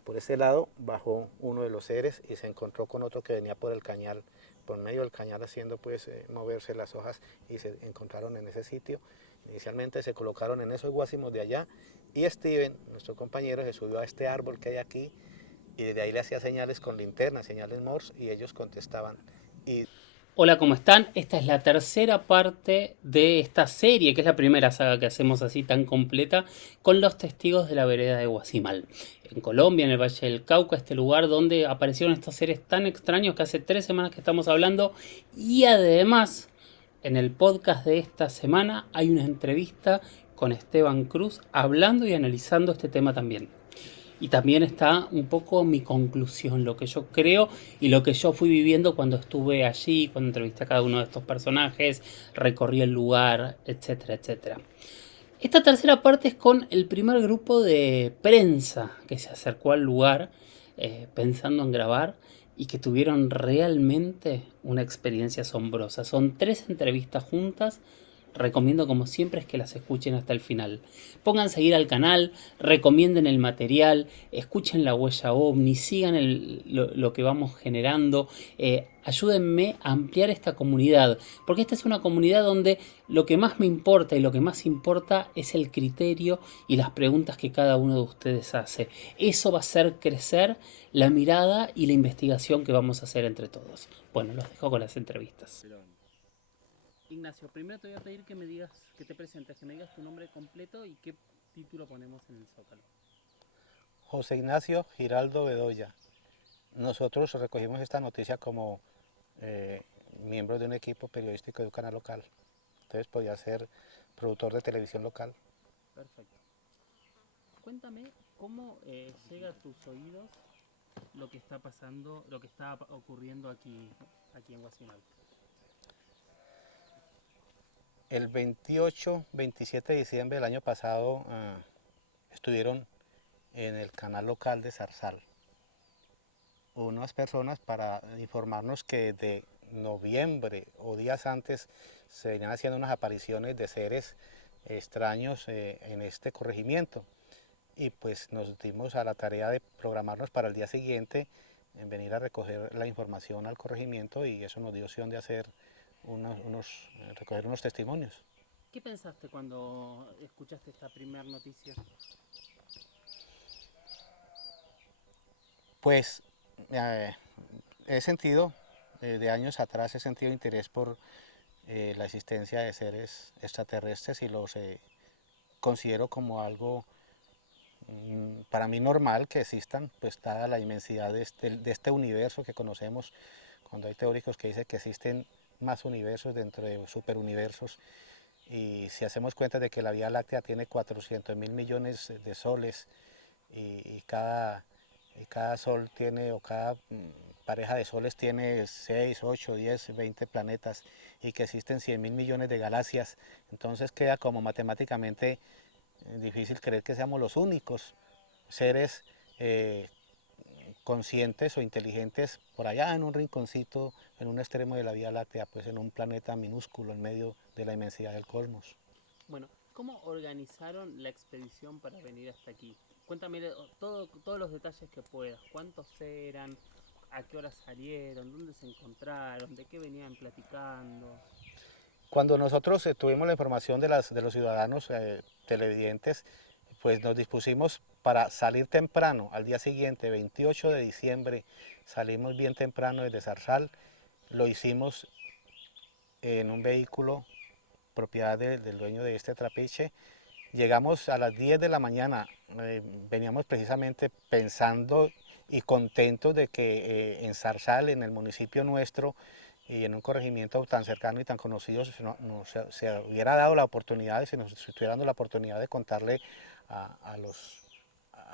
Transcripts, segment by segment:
por ese lado bajó uno de los seres y se encontró con otro que venía por el cañal, por medio del cañal haciendo pues moverse las hojas y se encontraron en ese sitio. Inicialmente se colocaron en esos guácimos de allá y Steven, nuestro compañero, se subió a este árbol que hay aquí y desde ahí le hacía señales con linterna, señales Morse y ellos contestaban. Y Hola, ¿cómo están? Esta es la tercera parte de esta serie, que es la primera saga que hacemos así tan completa, con los testigos de la vereda de Guasimal. En Colombia, en el Valle del Cauca, este lugar donde aparecieron estos seres tan extraños que hace 3 semanas que estamos hablando. Y además, en el podcast de esta semana hay una entrevista con Esteban Cruz hablando y analizando este tema también. Y también está un poco mi conclusión, lo que yo creo y lo que yo fui viviendo cuando estuve allí, cuando entrevisté a cada uno de estos personajes, recorrí el lugar, etcétera, etcétera. Esta tercera parte es con el primer grupo de prensa que se acercó al lugar pensando en grabar y que tuvieron realmente una experiencia asombrosa. Son 3 entrevistas juntas. Recomiendo como siempre es que las escuchen hasta el final. Pongan seguir al canal, recomienden el material, escuchen la huella ovni, sigan lo que vamos generando, ayúdenme a ampliar esta comunidad, porque esta es una comunidad donde lo que más me importa y lo que más importa es el criterio y las preguntas que cada uno de ustedes hace. Eso va a hacer crecer la mirada y la investigación que vamos a hacer entre todos. Bueno, los dejo con las entrevistas. Ignacio, primero te voy a pedir que me digas, que te presentes, que me digas tu nombre completo y qué título ponemos en el Zócalo. José Ignacio Giraldo Bedoya. Nosotros recogimos esta noticia como eh, miembros de un equipo periodístico de un canal local. Entonces podía ser productor de televisión local. Perfecto. Cuéntame cómo llega a tus oídos lo que está pasando, lo que está ocurriendo aquí en Guasimal. El 28-27 de diciembre del año pasado estuvieron en el canal local de Zarzal unas personas para informarnos que de noviembre o días antes se venían haciendo unas apariciones de seres extraños en este corregimiento. Y pues nos dimos a la tarea de programarnos para el día siguiente, en venir a recoger la información al corregimiento y eso nos dio opción de hacer recoger unos testimonios. ¿Qué pensaste cuando escuchaste esta primera noticia? Pues eh, he sentido, de años atrás he sentido interés por la existencia de seres extraterrestres y los considero como algo para mí normal que existan, pues dada la inmensidad de este universo que conocemos, cuando hay teóricos que dicen que existen más universos dentro de superuniversos, y si hacemos cuenta de que la Vía Láctea tiene 400.000 millones de soles y cada sol tiene, o cada pareja de soles tiene 6, 8, 10, 20 planetas y que existen 100.000 millones de galaxias, entonces queda como matemáticamente difícil creer que seamos los únicos seres eh, conscientes o inteligentes por allá en un rinconcito, en un extremo de la Vía Láctea, pues en un planeta minúsculo en medio de la inmensidad del cosmos. Bueno, ¿cómo organizaron la expedición para venir hasta aquí? Cuéntame todos los detalles que puedas. ¿Cuántos eran? ¿A qué hora salieron? ¿Dónde se encontraron? ¿De qué venían platicando? Cuando nosotros tuvimos la información de los ciudadanos televidentes, pues nos dispusimos para salir temprano, al día siguiente, 28 de diciembre, salimos bien temprano desde Zarzal, lo hicimos en un vehículo propiedad del dueño de este trapiche. Llegamos a las 10 de la mañana, veníamos precisamente pensando y contentos de que en Zarzal, en el municipio nuestro, y en un corregimiento tan cercano y tan conocido, se hubiera dado la oportunidad, se nos estuviera dando la oportunidad de contarle a, a los,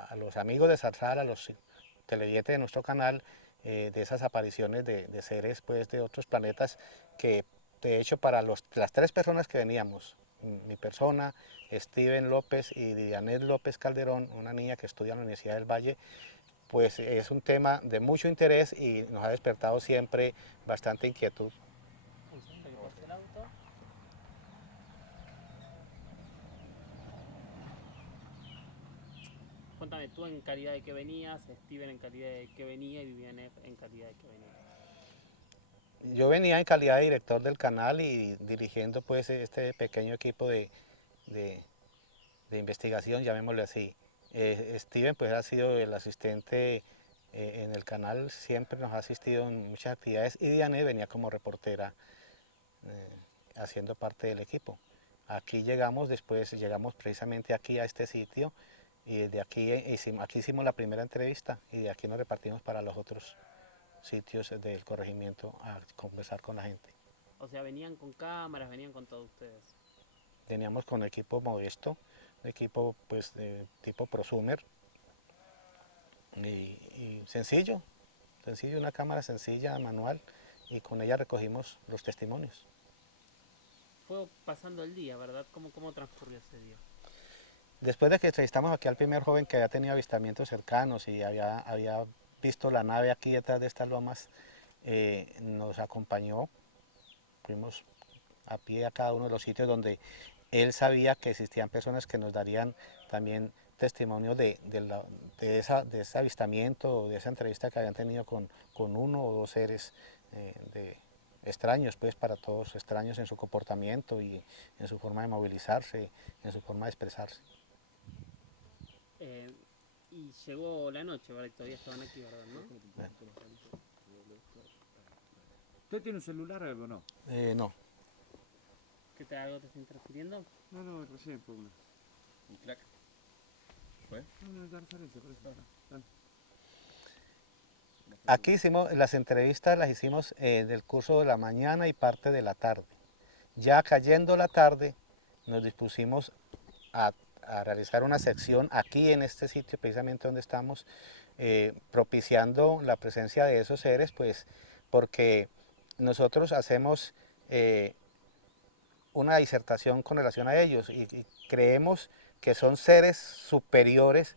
a los amigos de Zarzal, a los televidentes de nuestro canal, de esas apariciones de seres pues, de otros planetas que de hecho para las 3 personas que veníamos, mi persona, Steven López y Dianet López Calderón, una niña que estudia en la Universidad del Valle, pues es un tema de mucho interés y nos ha despertado siempre bastante inquietud. Un segundo que pase el auto. Cuéntame, tú en calidad de que venías, Steven en calidad de que venía y Viviane en calidad de que venía. Yo venía en calidad de director del canal y dirigiendo pues este pequeño equipo de, de investigación, llamémosle así. Steven pues ha sido el asistente en el canal, siempre nos ha asistido en muchas actividades y Diane venía como reportera haciendo parte del equipo. Aquí llegamos, después llegamos precisamente aquí a este sitio y desde aquí aquí hicimos la primera entrevista y de aquí nos repartimos para los otros sitios del corregimiento a conversar con la gente. O sea, venían con cámaras, venían con todos ustedes. Teníamos con equipo modesto, un equipo pues de tipo prosumer y sencillo, una cámara sencilla, manual, y con ella recogimos los testimonios. Fue pasando el día, ¿verdad? ¿Cómo transcurrió ese día? Después de que entrevistamos aquí al primer joven que había tenido avistamientos cercanos y había visto la nave aquí detrás de estas lomas, nos acompañó, fuimos a pie a cada uno de los sitios donde él sabía que existían personas que nos darían también testimonio de ese avistamiento o de esa entrevista que habían tenido con uno o dos seres extraños, pues para todos, extraños en su comportamiento y en su forma de movilizarse, en su forma de expresarse. Y llegó la noche, ¿verdad? Todavía estaban aquí, ¿verdad? ¿No? ¿Usted tiene un celular o no? No. ¿Qué algo te está interfiriendo? No, recién fue una. ¿Un crack? ¿Fue? No, la referencia, por eso. Dale. Aquí hicimos las entrevistas, las hicimos del curso de la mañana y parte de la tarde. Ya cayendo la tarde, nos dispusimos a realizar una sección aquí en este sitio, precisamente donde estamos, propiciando la presencia de esos seres, pues porque nosotros hacemos una disertación con relación a ellos y creemos que son seres superiores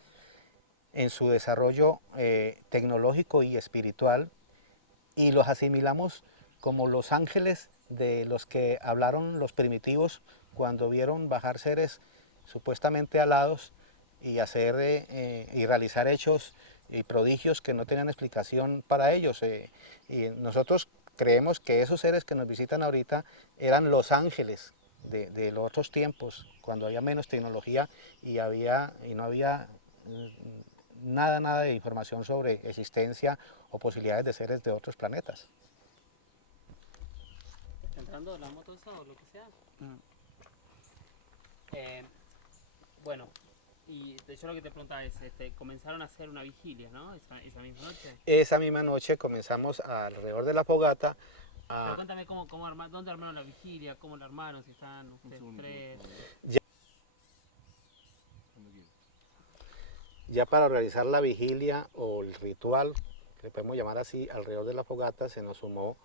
en su desarrollo tecnológico y espiritual y los asimilamos como los ángeles de los que hablaron los primitivos cuando vieron bajar seres supuestamente alados y hacer y realizar hechos y prodigios que no tenían explicación para ellos. Y nosotros creemos que esos seres que nos visitan ahorita eran los ángeles de los otros tiempos, cuando había menos tecnología y no había nada de información sobre existencia o posibilidades de seres de otros planetas. ¿Está entrando la moto esa o lo que sea? Bueno, y yo lo que te preguntaba es, comenzaron a hacer una vigilia, ¿no? Esa misma noche. Esa misma noche comenzamos alrededor de la fogata Pero cuéntame dónde armaron la vigilia, cómo la armaron, si están ustedes tres. Ya para realizar la vigilia o el ritual, que le podemos llamar así, alrededor de la fogata se nos sumó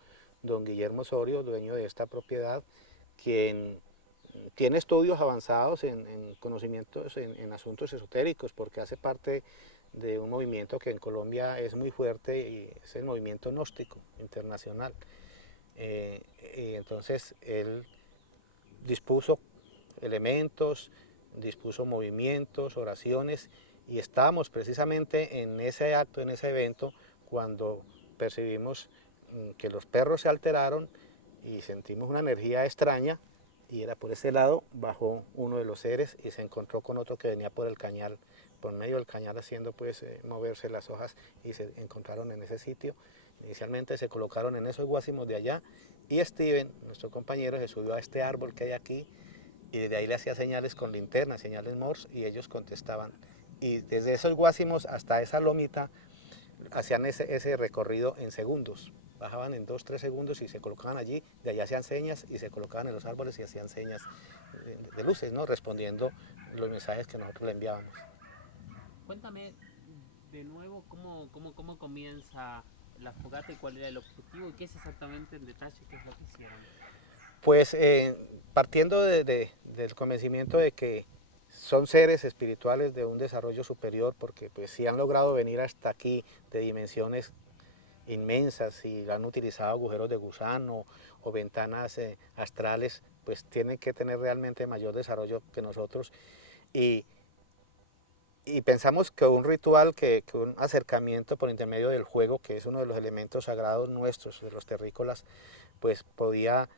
don Guillermo Osorio, dueño de esta propiedad, quien tiene estudios avanzados en conocimientos en asuntos esotéricos, porque hace parte de un movimiento que en Colombia es muy fuerte y es el movimiento gnóstico internacional. Y entonces él dispuso elementos, dispuso movimientos, oraciones, y estábamos precisamente en ese acto, en ese evento, cuando percibimos que los perros se alteraron y sentimos una energía extraña, y era por ese lado, bajó uno de los seres y se encontró con otro que venía por el cañal, por medio del cañal haciendo pues moverse las hojas, y se encontraron en ese sitio. Inicialmente se colocaron en esos guásimos de allá y Steven, nuestro compañero, se subió a este árbol que hay aquí y desde ahí le hacía señales con linterna, señales Morse, y ellos contestaban. Y desde esos guásimos hasta esa lomita hacían ese recorrido en segundos. Bajaban en 2-3 segundos y se colocaban allí, de allá hacían señas y se colocaban en los árboles y hacían señas de luces, ¿no? Respondiendo los mensajes que nosotros le enviábamos. Cuéntame de nuevo cómo comienza la fogata y cuál era el objetivo y qué es exactamente en detalle qué es lo que hicieron. Pues partiendo del convencimiento de que son seres espirituales de un desarrollo superior, porque pues si han logrado venir hasta aquí de dimensiones inmensas y han utilizado agujeros de gusano o ventanas astrales, pues tienen que tener realmente mayor desarrollo que nosotros. Y y pensamos que un ritual, que un acercamiento por intermedio del juego, que es uno de los elementos sagrados nuestros, de los terrícolas, pues podía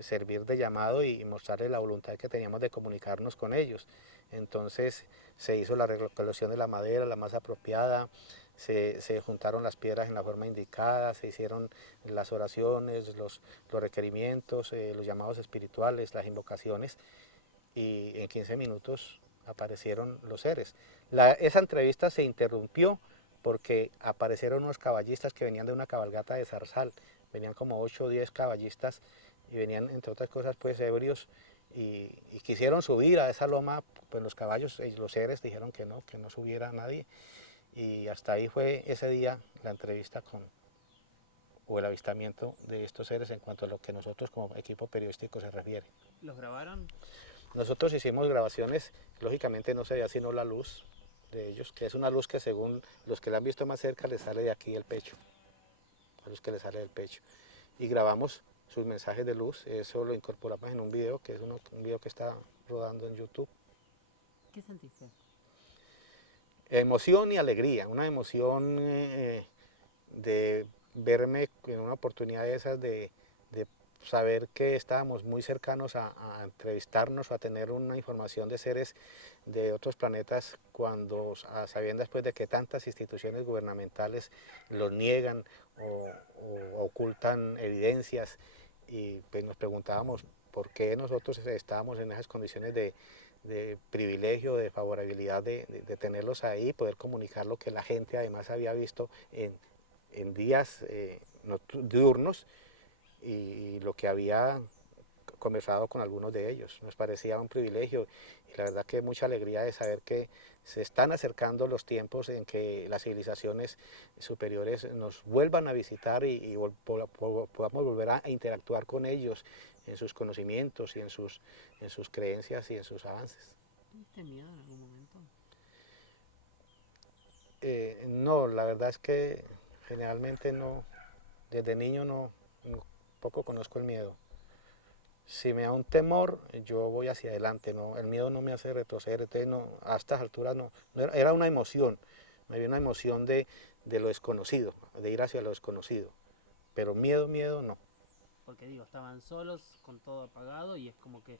servir de llamado y mostrarle la voluntad que teníamos de comunicarnos con ellos. Entonces se hizo la recolección de la madera, la más apropiada, se juntaron las piedras en la forma indicada, se hicieron las oraciones, los requerimientos, los llamados espirituales, las invocaciones, y en 15 minutos aparecieron los seres. Esa entrevista se interrumpió porque aparecieron unos caballistas que venían de una cabalgata de Zarzal, venían como 8 o 10 caballistas y venían, entre otras cosas, pues ebrios, y quisieron subir a esa loma. Pues los caballos, los seres dijeron que no subiera nadie, y hasta ahí fue ese día la entrevista o el avistamiento de estos seres en cuanto a lo que nosotros como equipo periodístico se refiere. ¿Los grabaron? Nosotros hicimos grabaciones, lógicamente no se veía sino la luz de ellos, que es una luz que según los que la han visto más cerca les sale de aquí del pecho, la luz que les sale del pecho. Y grabamos sus mensajes de luz, eso lo incorporamos en un video, que es un video que está rodando en YouTube. ¿Qué sentiste? Emoción y alegría, una emoción de verme en una oportunidad de esas, de saber que estábamos muy cercanos a entrevistarnos o a tener una información de seres de otros planetas, cuando a sabiendas pues de que tantas instituciones gubernamentales los niegan o ocultan evidencias, y pues nos preguntábamos por qué nosotros estábamos en esas condiciones de privilegio, de favorabilidad de tenerlos ahí, poder comunicar lo que la gente además había visto en días diurnos, y lo que había conversado con algunos de ellos. Nos parecía un privilegio, y la verdad que mucha alegría de saber que se están acercando los tiempos en que las civilizaciones superiores nos vuelvan a visitar, y podamos volver a interactuar con ellos en sus conocimientos y en sus creencias y en sus avances. ¿Tuviste miedo en algún momento? No, la verdad es que generalmente no, desde niño poco conozco el miedo. Si me da un temor, yo voy hacia adelante, no, el miedo no me hace retroceder. Entonces no, a estas alturas no era una emoción, me había una emoción de lo desconocido, de ir hacia lo desconocido, pero miedo no. Porque digo, estaban solos, con todo apagado, y es como que...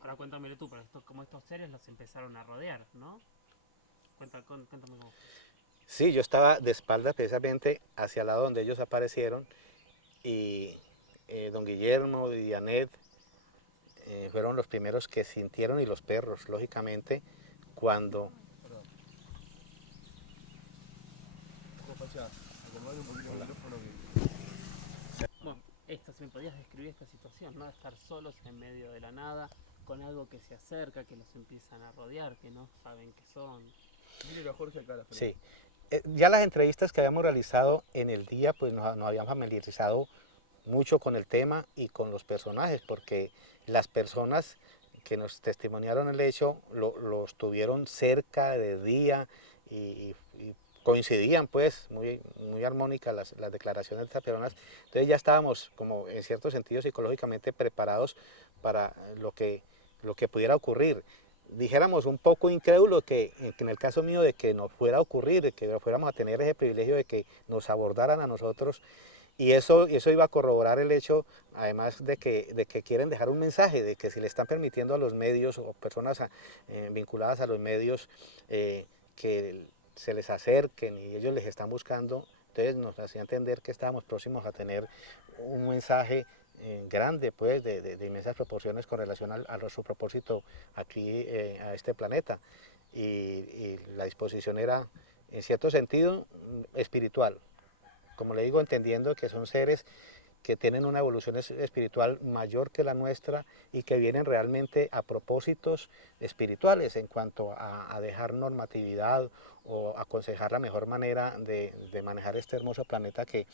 Ahora cuéntamelo tú, pero como estos seres los empezaron a rodear, ¿no? Cuéntame cómo. Sí, yo estaba de espaldas precisamente hacia el lado donde ellos aparecieron, y don Guillermo y Janet fueron los primeros que sintieron, y los perros, lógicamente, cuando... Bueno, si me podías describir esta situación, ¿no? Estar solos en medio de la nada, con algo que se acerca, que los empiezan a rodear, que no saben qué son. Sí, ya las entrevistas que habíamos realizado en el día, pues nos habían familiarizado mucho con el tema y con los personajes, porque las personas que nos testimoniaron el hecho los tuvieron cerca de día, y coincidían pues muy armónicas las declaraciones de estas personas. Entonces ya estábamos como en cierto sentido psicológicamente preparados para lo que pudiera ocurrir. Dijéramos un poco incrédulo que en el caso mío de que nos fuera a ocurrir, de que fuéramos a tener ese privilegio de que nos abordaran a nosotros. Y eso iba a corroborar el hecho, además de que quieren dejar un mensaje, de que si le están permitiendo a los medios o personas vinculadas a los medios que se les acerquen, y ellos les están buscando. Entonces nos hacía entender que estábamos próximos a tener un mensaje grande, pues, de inmensas proporciones con relación a su propósito aquí, a este planeta. Y la disposición era, en cierto sentido, espiritual. Como le digo, entendiendo que son seres que tienen una evolución espiritual mayor que la nuestra, y que vienen realmente a propósitos espirituales en cuanto a dejar normatividad o aconsejar la mejor manera de manejar este hermoso planeta que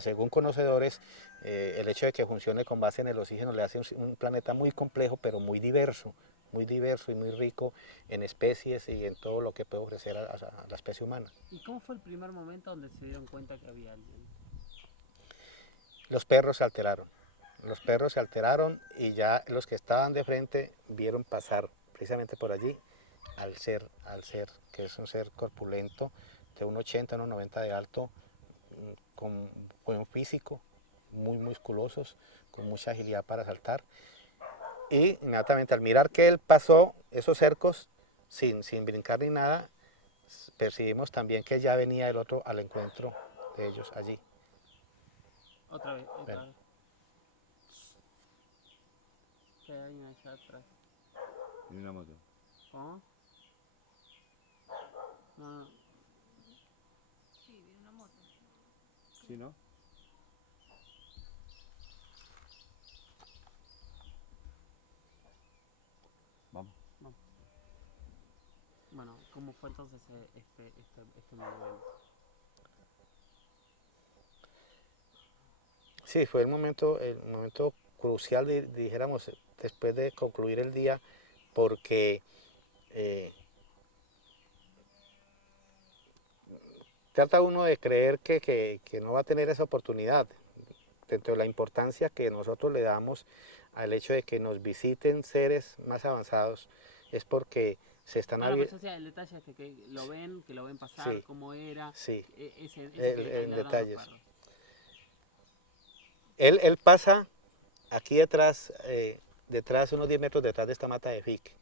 según conocedores, el hecho de que funcione con base en el oxígeno le hace un planeta muy complejo, pero muy diverso y muy rico en especies y en todo lo que puede ofrecer a la especie humana. ¿Y cómo fue el primer momento donde se dieron cuenta que había alguien? Los perros se alteraron. Los perros se alteraron, y ya los que estaban de frente vieron pasar precisamente por allí al ser que es un ser corpulento, de 1,80, 1,90 de alto, con buen físico, muy musculosos, con mucha agilidad para saltar. Y inmediatamente al mirar que él pasó esos cercos sin brincar ni nada, percibimos también que ya venía el otro al encuentro de ellos allí. Otra vez, otra Ven. vez. ¿Qué hay allá atrás? En una moto. ¿Cómo? No, no. ¿Sí, no? Vamos. Bueno, ¿cómo fue entonces este momento? Sí, fue el momento crucial, dijéramos, después de concluir el día, porque eh, trata uno de creer que no va a tener esa oportunidad, dentro de la importancia que nosotros le damos al hecho de que nos visiten seres más avanzados, es porque se están No, no, pero abiertos. yo decía el detalle este, que lo ven pasar, Sí, cómo era, sí, ese que en ladran los detalles. perros. Él pasa aquí detrás, detrás, unos 10 metros detrás de esta mata de fique.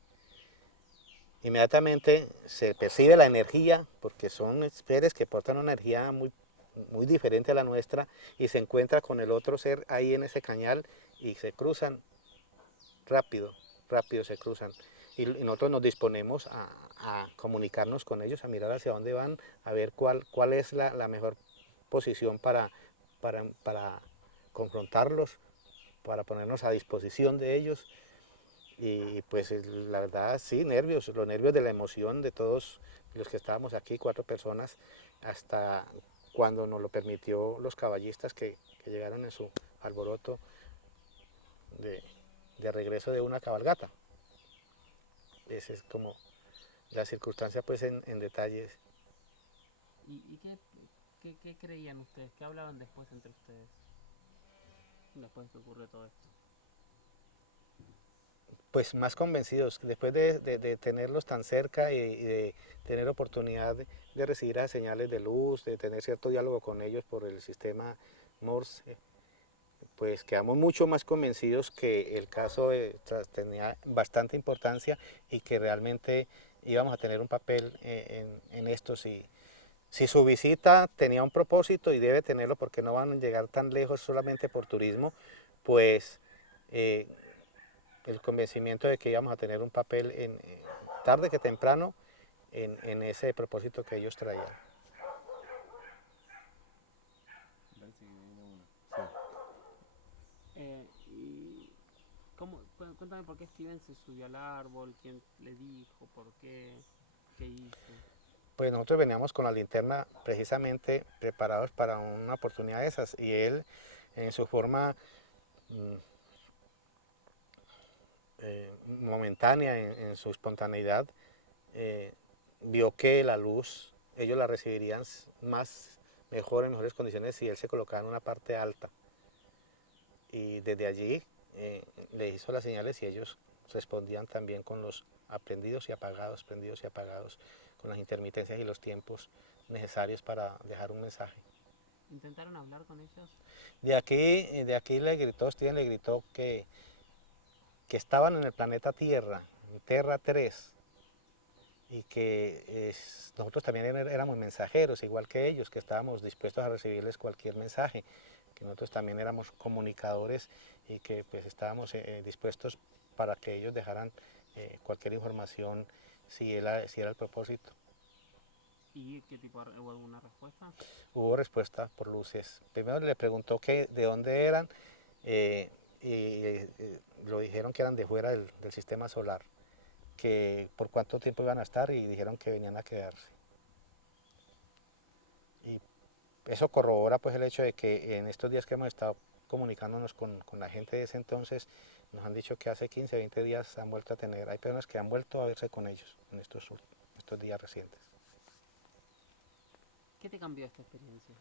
Inmediatamente se percibe la energía, porque son seres que portan una energía muy diferente a la nuestra, y se encuentra con el otro ser ahí en ese cañal y se cruzan rápido, rápido se cruzan. Y nosotros nos disponemos a comunicarnos con ellos, a mirar hacia dónde van, a ver cuál es la mejor posición para confrontarlos, para ponernos a disposición de ellos. Y pues la verdad, sí, nervios, los nervios de la emoción de todos los que estábamos aquí, 4 personas, hasta cuando nos lo permitió los caballistas que llegaron en su alboroto de, de regreso de una cabalgata. Esa es como la circunstancia pues en detalles. ¿Y qué creían ustedes? ¿Qué hablaban después entre ustedes? Después que ocurrió todo esto. Pues más convencidos, después de tenerlos tan cerca y de tener oportunidad de recibir las señales de luz, de tener cierto diálogo con ellos por el sistema Morse, pues quedamos mucho más convencidos que el caso tenía bastante importancia y que realmente íbamos a tener un papel en esto. Si su visita tenía un propósito, y debe tenerlo porque no van a llegar tan lejos solamente por turismo, pues eh, el convencimiento de que íbamos a tener un papel tarde que temprano en ese propósito que ellos traían. Parece que viene uno. Y cuéntame por qué Steven se subió al árbol, quién le dijo, por qué hizo. Pues nosotros veníamos con la linterna precisamente preparados para una oportunidad de esas, y él en su forma mm, momentánea, en su espontaneidad, eh, vio que la luz ellos la recibirían mejor, en mejores condiciones si él se colocaba en una parte alta. Y desde allí le hizo las señales y ellos respondían también con los prendidos y apagados, con las intermitencias y los tiempos necesarios para dejar un mensaje. ¿Intentaron hablar con ellos? De aquí Steven le gritó que estaban en el planeta Tierra, en Terra 3, y que nosotros también éramos mensajeros, igual que ellos, que estábamos dispuestos a recibirles cualquier mensaje, que nosotros también éramos comunicadores y que pues estábamos dispuestos para que ellos dejaran cualquier información si era el propósito. ¿Y qué tipo hubo alguna respuesta? Hubo respuesta por luces. Primero le preguntó de dónde eran, eh, y lo dijeron que eran de fuera del sistema solar, que por cuánto tiempo iban a estar, y dijeron que venían a quedarse. Y eso corrobora pues el hecho de que en estos días que hemos estado comunicándonos con la gente de ese entonces, nos han dicho que hace 15, 20 días han vuelto a tener, hay personas que han vuelto a verse con ellos en estos días recientes. ¿Qué te cambió esta experiencia?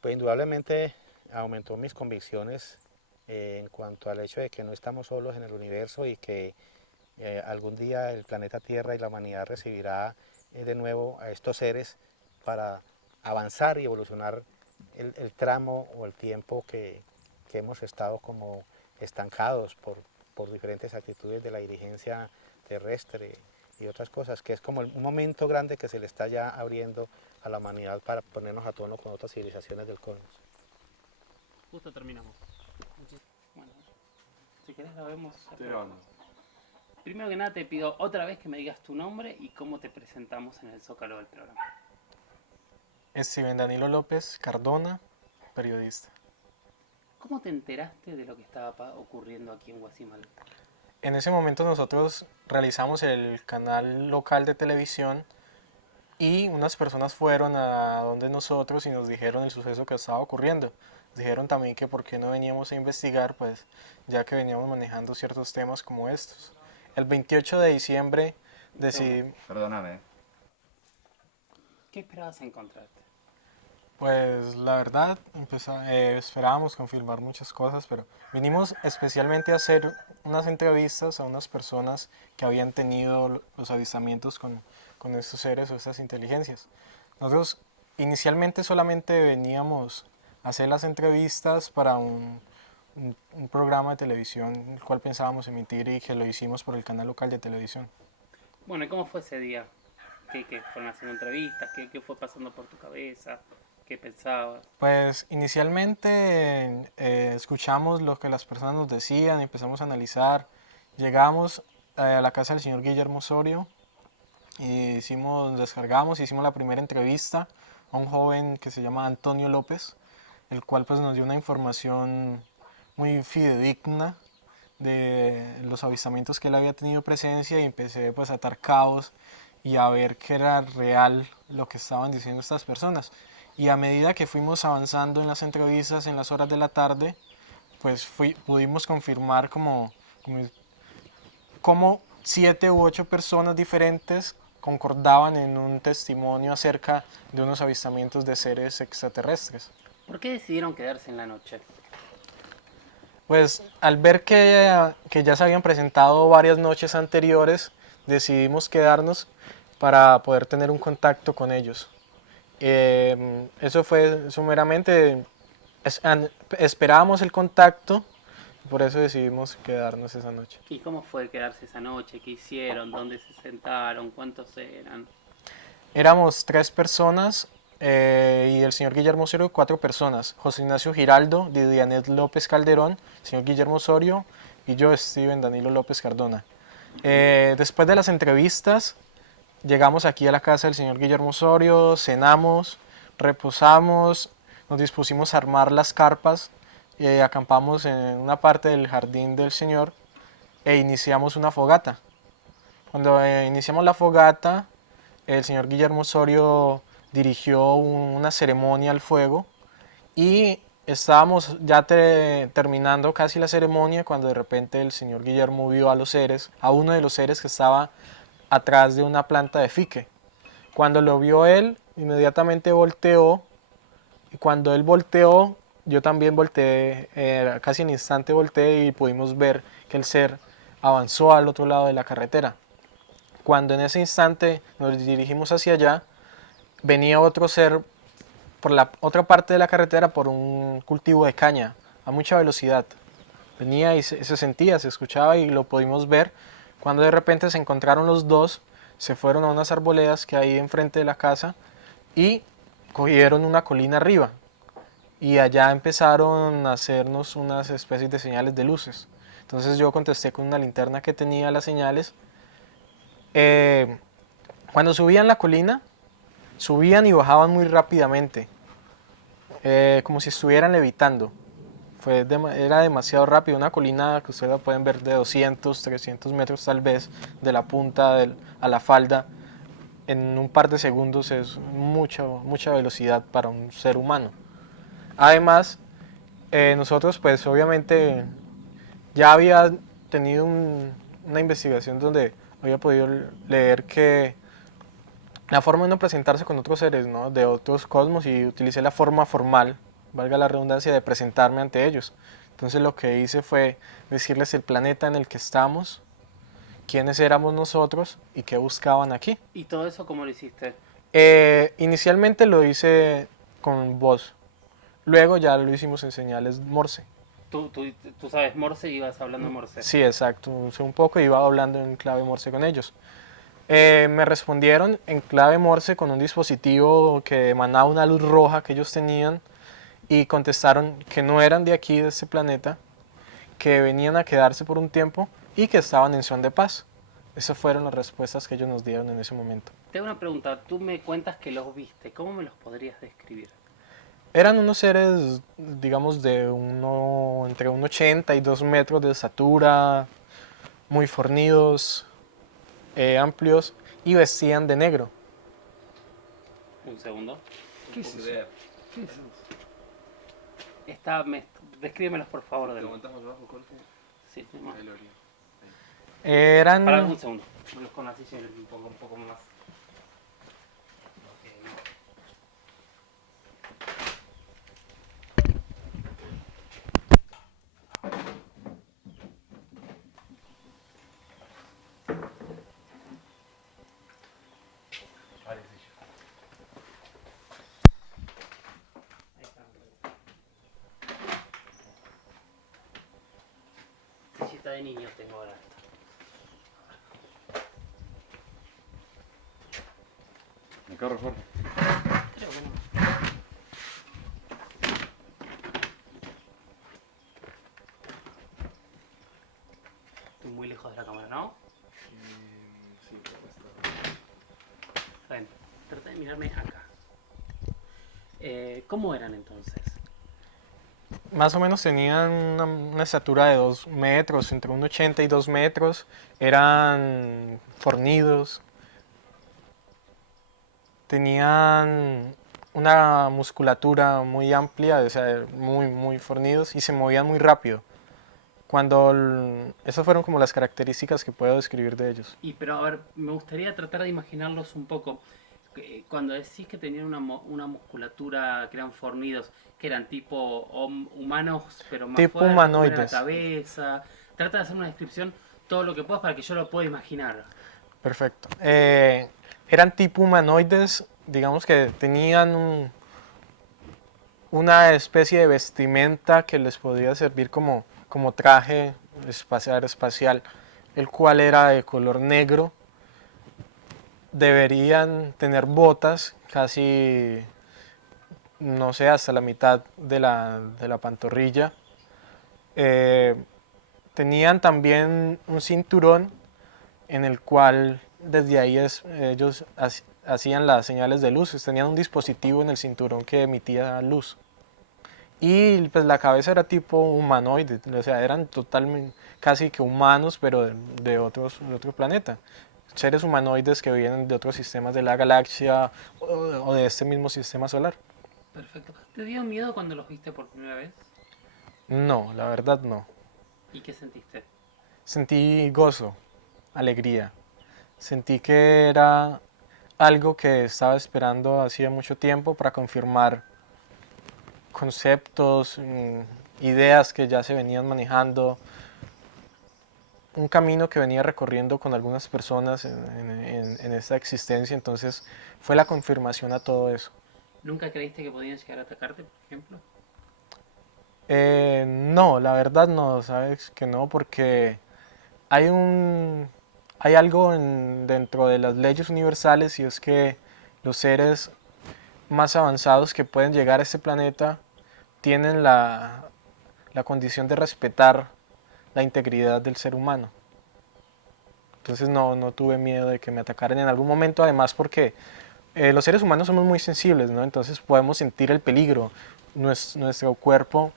Pues indudablemente aumentó mis convicciones en cuanto al hecho de que no estamos solos en el universo, y que Algún día el planeta Tierra y la humanidad recibirá de nuevo a estos seres para avanzar y evolucionar el tramo o el tiempo que hemos estado como estancados por diferentes actitudes de la dirigencia terrestre y otras cosas, que es como un momento grande que se le está ya abriendo a la humanidad para ponernos a tono con otras civilizaciones del cosmos. Justo terminamos. Bueno, si querés la vemos. Estoy grabando. Primero que nada te pido otra vez que me digas tu nombre y cómo te presentamos en el zócalo del programa. Steven Danilo López Cardona, periodista. ¿Cómo te enteraste de lo que estaba ocurriendo aquí en Guasimal? En ese momento nosotros realizamos el canal local de televisión y unas personas fueron a donde nosotros y nos dijeron el suceso que estaba ocurriendo. Dijeron también que por qué no veníamos a investigar, pues ya que veníamos manejando ciertos temas como estos. El 28 de diciembre decidimos... Perdóname. ¿Qué esperabas encontrarte? Pues la verdad, esperábamos confirmar muchas cosas, pero vinimos especialmente a hacer unas entrevistas a unas personas que habían tenido los avistamientos con estos seres o estas inteligencias. Nosotros inicialmente solamente veníamos a hacer las entrevistas para un programa de televisión, el cual pensábamos emitir y que lo hicimos por el canal local de televisión. Bueno, ¿y cómo fue ese día? ¿Qué fueron haciendo entrevistas? ¿Qué fue pasando por tu cabeza? ¿Qué pensabas? Pues inicialmente escuchamos lo que las personas nos decían, empezamos a analizar, llegamos a la casa del señor Guillermo Osorio y descargamos, hicimos la primera entrevista a un joven que se llama Antonio López, el cual pues nos dio una información muy fidedigna de los avistamientos que él había tenido presencia y empecé pues a atar cabos y a ver que era real lo que estaban diciendo estas personas. Y a medida que fuimos avanzando en las entrevistas en las horas de la tarde, pues pudimos confirmar como 7 u 8 personas diferentes concordaban en un testimonio acerca de unos avistamientos de seres extraterrestres. ¿Por qué decidieron quedarse en la noche? Pues al ver que ya se habían presentado varias noches anteriores, decidimos quedarnos para poder tener un contacto con ellos. Eso fue sumeramente, esperábamos el contacto, por eso decidimos quedarnos esa noche. ¿Y cómo fue quedarse esa noche? ¿Qué hicieron? ¿Dónde se sentaron? ¿Cuántos eran? Éramos 3 personas y el señor Guillermo Osorio 4 personas. José Ignacio Giraldo, Didianet López Calderón, señor Guillermo Osorio y yo, Steven Danilo López Cardona. Después de las entrevistas, llegamos aquí a la casa del señor Guillermo Osorio, cenamos, reposamos, nos dispusimos a armar las carpas, acampamos en una parte del jardín del señor e iniciamos una fogata. Cuando iniciamos la fogata, el señor Guillermo Osorio dirigió una ceremonia al fuego y estábamos ya terminando casi la ceremonia cuando de repente el señor Guillermo vio a uno de los seres que estaba atrás de una planta de fique. Cuando lo vio él, inmediatamente volteó y cuando él volteó, yo también volteé, casi en instante volteé y pudimos ver que el ser avanzó al otro lado de la carretera. Cuando en ese instante nos dirigimos hacia allá, venía otro ser por la otra parte de la carretera por un cultivo de caña a mucha velocidad. Venía y se sentía, se escuchaba y lo pudimos ver. Cuando de repente se encontraron los dos, se fueron a unas arboledas que hay enfrente de la casa y cogieron una colina arriba. Y allá empezaron a hacernos unas especies de señales de luces. Entonces yo contesté con una linterna que tenía las señales. Cuando subían la colina, subían y bajaban muy rápidamente, como si estuvieran levitando. Era demasiado rápido, una colina que ustedes la pueden ver de 200, 300 metros tal vez, de la punta a la falda, en un par de segundos es mucha velocidad para un ser humano. Además, nosotros pues obviamente ya había tenido una investigación donde había podido leer que la forma de no presentarse con otros seres, ¿no?, de otros cosmos, y utilicé la forma formal, valga la redundancia, de presentarme ante ellos. Entonces lo que hice fue decirles el planeta en el que estamos quiénes éramos nosotros y qué buscaban aquí. ¿Y todo eso cómo lo hiciste? Inicialmente lo hice con voz, luego ya lo hicimos en señales Morse. Tú sabes Morse y ibas hablando Morse. Sí, exacto, usé un poco y iba hablando en clave Morse con ellos. Me respondieron en clave Morse con un dispositivo que emanaba una luz roja que ellos tenían y contestaron que no eran de aquí, de este planeta, que venían a quedarse por un tiempo y que estaban en son de paz. Esas fueron las respuestas que ellos nos dieron en ese momento. Te hago una pregunta, tú me cuentas que los viste, ¿cómo me los podrías describir? Eran unos seres, digamos, entre 1,80 y 2 metros de estatura, muy fornidos, amplios y vestían de negro. Un segundo. ¿Qué es eso? Descríbemelos por favor de ¿Te nuevo. aguantás más abajo, Jorge? Sí, sí, más. Ahí lo haría. Para un Eran, segundo. Me los con la silla y un poco más. Sillita de niño tengo ahora. Me corro, Jorge. Creo que no. Estoy muy lejos de la cámara, ¿no? Sí, pero está. Ven, trata de mirarme acá. ¿Cómo eran entonces? más o menos tenían una estatura de 2 metros, entre 1,80 y 2 metros. Eran fornidos. Tenían una musculatura muy amplia, o sea, muy fornidos y se movían muy rápido. Esas fueron como las características que puedo describir de ellos. Pero a ver, me gustaría tratar de imaginarlos un poco. Cuando decís que tenían una musculatura, que eran fornidos, que eran tipo humanos, pero más Tipo fuertes, cómo era la humanoides. cabeza. Trata de hacer una descripción, todo lo que puedas para que yo lo pueda imaginar. Perfecto. Eran tipo humanoides, digamos que tenían una especie de vestimenta que les podía servir como traje espacial, el cual era de color negro. Deberían tener botas casi, no sé, hasta la mitad de la pantorrilla. Eh, Tenían también un cinturón en el cual desde ahí ellos hacían las señales de luz. Tenían un dispositivo en el cinturón que emitía luz. Y pues la cabeza era tipo humanoide, o sea, eran totalmente casi que humanos, pero de otro planeta. Seres humanoides que vienen de otros sistemas de la galaxia o de este mismo sistema solar. Perfecto. ¿Te dio miedo cuando los viste por primera vez? No, la verdad no. ¿Y qué sentiste? Sentí gozo, alegría. Sentí que era algo que estaba esperando hacía mucho tiempo para confirmar conceptos, ideas que ya se venían manejando, un camino que venía recorriendo con algunas personas en esta existencia, entonces fue la confirmación a todo eso. ¿Nunca creíste que podían llegar a atacarte, por ejemplo? No, la verdad no, sabes que no, porque hay hay algo dentro de las leyes universales y es que los seres más avanzados que pueden llegar a este planeta tienen la condición de respetar la integridad del ser humano. Entonces no tuve miedo de que me atacaran en algún momento, además porque los seres humanos somos muy sensibles, ¿no? Entonces podemos sentir el peligro. Nuestro cuerpo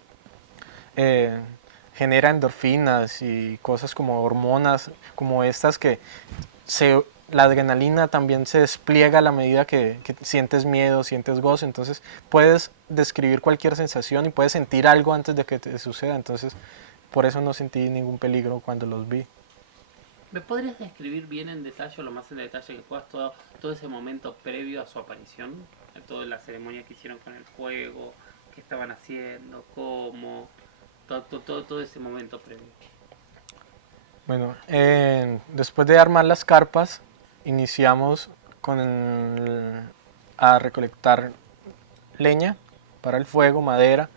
eh, genera endorfinas y cosas como hormonas, como estas que la adrenalina también se despliega a la medida que sientes miedo, sientes gozo, entonces puedes describir cualquier sensación y puedes sentir algo antes de que te suceda, entonces por eso no sentí ningún peligro cuando los vi. ¿Me podrías describir bien en detalle, o lo más en detalle que puedas, todo ese momento previo a su aparición? Toda la ceremonia que hicieron con el fuego, qué estaban haciendo, cómo, todo ese momento previo. Bueno, después de armar las carpas, iniciamos a recolectar leña para el fuego, madera.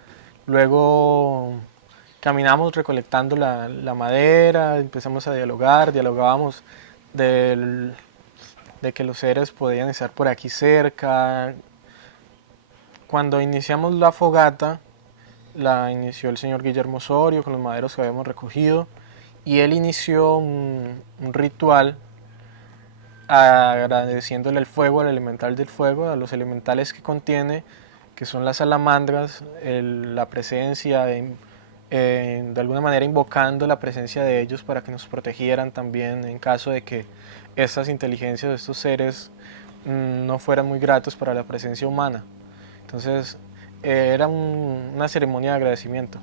Luego caminamos recolectando la madera, empezamos a dialogábamos de que los seres podían estar por aquí cerca. Cuando iniciamos la fogata, la inició el señor Guillermo Osorio con los maderos que habíamos recogido y él inició un ritual agradeciéndole al fuego, al elemental del fuego, a los elementales que contiene, que son las salamandras, la presencia, de alguna manera invocando la presencia de ellos para que nos protegieran también en caso de que estas inteligencias, estos seres no fueran muy gratos para la presencia humana. Entonces era una ceremonia de agradecimiento.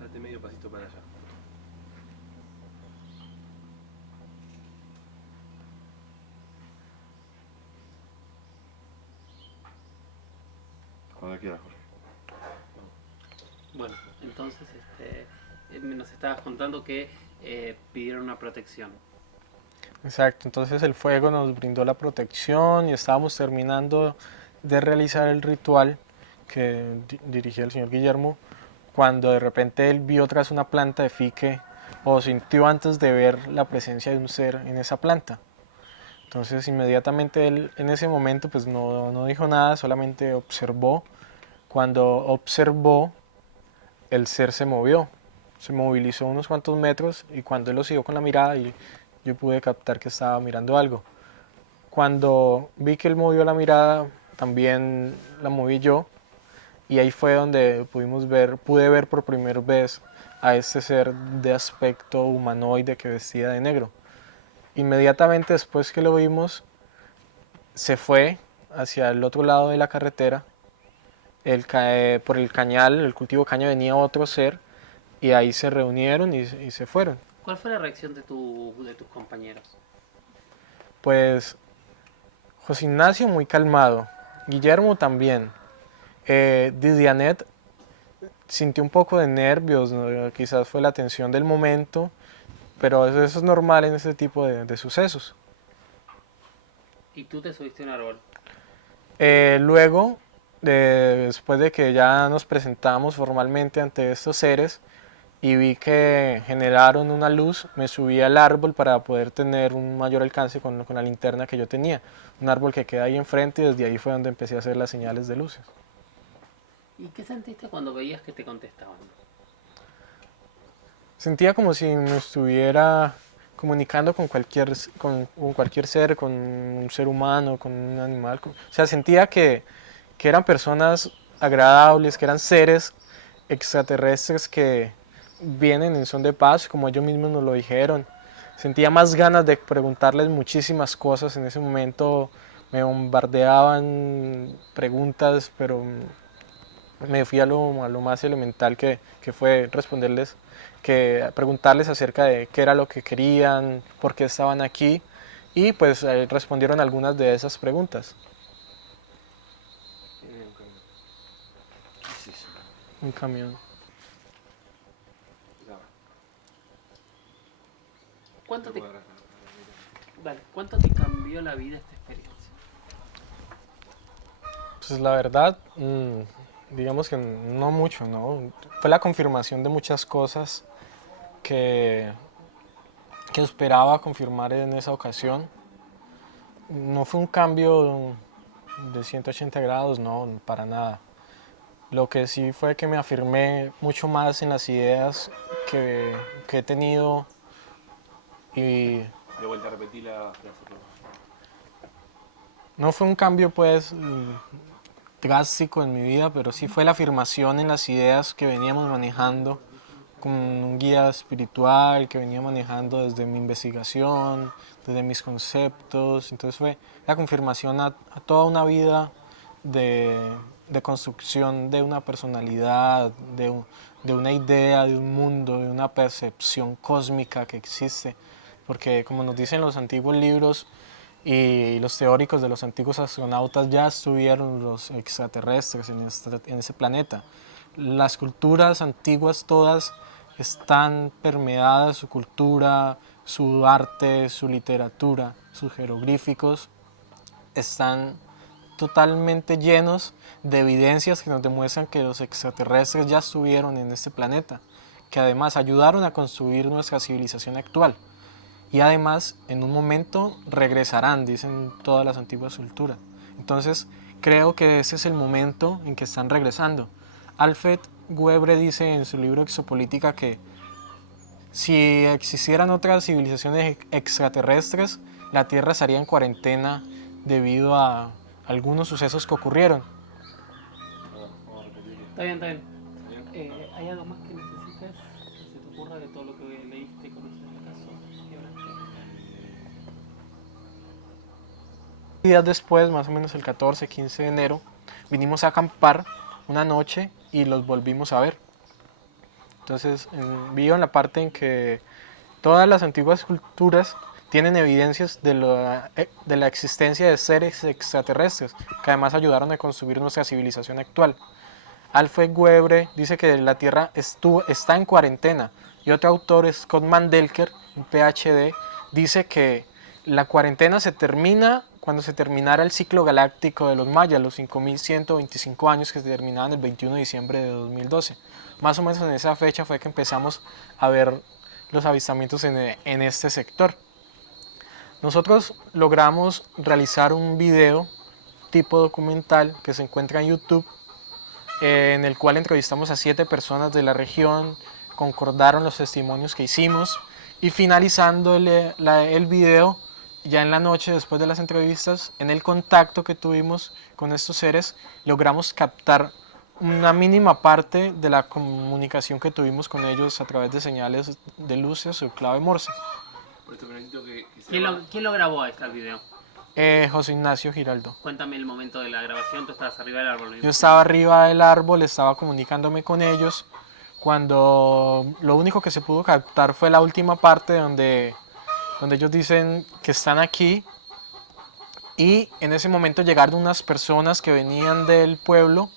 Date medio pasito para allá. Cuando quieras, Jorge. Bueno, entonces nos estabas contando que pidieron una protección. Exacto, entonces el fuego nos brindó la protección y estábamos terminando de realizar el ritual que dirigía el señor Guillermo cuando de repente él vio tras una planta de fique o sintió antes de ver la presencia de un ser en esa planta. Entonces inmediatamente él en ese momento pues no dijo nada, solamente observó. Cuando observó, el ser se movió, se movilizó unos cuantos metros y cuando él lo siguió con la mirada yo pude captar que estaba mirando algo. Cuando vi que él movió la mirada, también la moví yo y ahí fue donde pude ver por primera vez a este ser de aspecto humanoide que vestía de negro. Inmediatamente después que lo vimos, se fue hacia el otro lado de la carretera. Por el cañal, el cultivo caña, venía otro ser y ahí se reunieron y se fueron. ¿Cuál fue la reacción de tus compañeros? Pues José Ignacio muy calmado, Guillermo también. Didianet sintió un poco de nervios, ¿no? Quizás fue la tensión del momento, pero eso es normal en este tipo de sucesos. ¿Y tú te subiste a un árbol? Luego, después de que ya nos presentamos formalmente ante estos seres y vi que generaron una luz, me subí al árbol para poder tener un mayor alcance con la linterna que yo tenía. Un árbol que queda ahí enfrente y desde ahí fue donde empecé a hacer las señales de luces. ¿Y qué sentiste cuando veías que te contestaban? Sentía como si me estuviera comunicando con cualquier ser, con un ser humano, con un animal. O sea, sentía que eran personas agradables, que eran seres extraterrestres que vienen en son de paz, como ellos mismos nos lo dijeron. Sentía más ganas de preguntarles muchísimas cosas en ese momento. Me bombardeaban preguntas, pero me fui a lo más elemental que fue responderles, preguntarles acerca de qué era lo que querían, por qué estaban aquí, y pues respondieron algunas de esas preguntas. Tiene un camión. ¿Qué es eso? Un camión. Ya va. ¿Cuánto te, Luego agarras Dale, ¿cuánto te cambió la vida esta experiencia? Pues la verdad, digamos que no mucho, ¿no? Fue la confirmación de muchas cosas que, que esperaba confirmar en esa ocasión. No fue un cambio de 180 grados, no, para nada. Lo que sí fue que me afirmé mucho más en las ideas que he tenido y de vuelta a repetir la frase. no fue un cambio pues drástico en mi vida, pero sí fue la afirmación en las ideas que veníamos manejando con un guía espiritual que venía manejando desde mi investigación, desde mis conceptos. Entonces fue la confirmación a toda una vida de construcción de una personalidad, de una idea, de un mundo, de una percepción cósmica que existe. Porque como nos dicen los antiguos libros y los teóricos de los antiguos astronautas, ya estuvieron los extraterrestres en ese planeta. Las culturas antiguas todas están permeadas, su cultura, su arte, su literatura, sus jeroglíficos están totalmente llenos de evidencias que nos demuestran que los extraterrestres ya estuvieron en este planeta, que además ayudaron a construir nuestra civilización actual. Y además, en un momento regresarán, dicen todas las antiguas culturas. Entonces, creo que ese es el momento en que están regresando. Alfred Webre dice en su libro Exopolítica que si existieran otras civilizaciones extraterrestres, la Tierra estaría en cuarentena debido a algunos sucesos que ocurrieron. Vamos a repetirlo. Está bien, está bien. ¿Está bien? ¿Hay algo más que necesites? Que se te ocurra de todo lo que leíste, conoces el caso y hablaste. Días después, más o menos el 14, 15 de enero, vinimos a acampar una noche y los volvimos a ver. Entonces, vieron la parte en que todas las antiguas culturas tienen evidencias de la existencia de seres extraterrestres, que además ayudaron a construir nuestra civilización actual. Alfred Webre dice que la Tierra está en cuarentena, y otro autor, Scott Mandelker, un PhD, dice que la cuarentena se termina cuando se terminara el ciclo galáctico de los mayas, los 5125 años que se terminaban el 21 de diciembre de 2012. Más o menos en esa fecha fue que empezamos a ver los avistamientos en este sector. Nosotros logramos realizar un video tipo documental que se encuentra en YouTube, en el cual entrevistamos a 7 personas de la región, concordaron los testimonios que hicimos y finalizando el video, ya en la noche después de las entrevistas, en el contacto que tuvimos con estos seres, logramos captar una mínima parte de la comunicación que tuvimos con ellos a través de señales de luces o clave Morse. Por esto necesito que se ¿Quién lo grabó este video? José Ignacio Giraldo. Cuéntame el momento de la grabación, tú estabas arriba del árbol. ¿No? Yo estaba arriba del árbol, estaba comunicándome con ellos, cuando lo único que se pudo captar fue la última parte donde ellos dicen que están aquí, y en ese momento llegaron unas personas que venían del pueblo,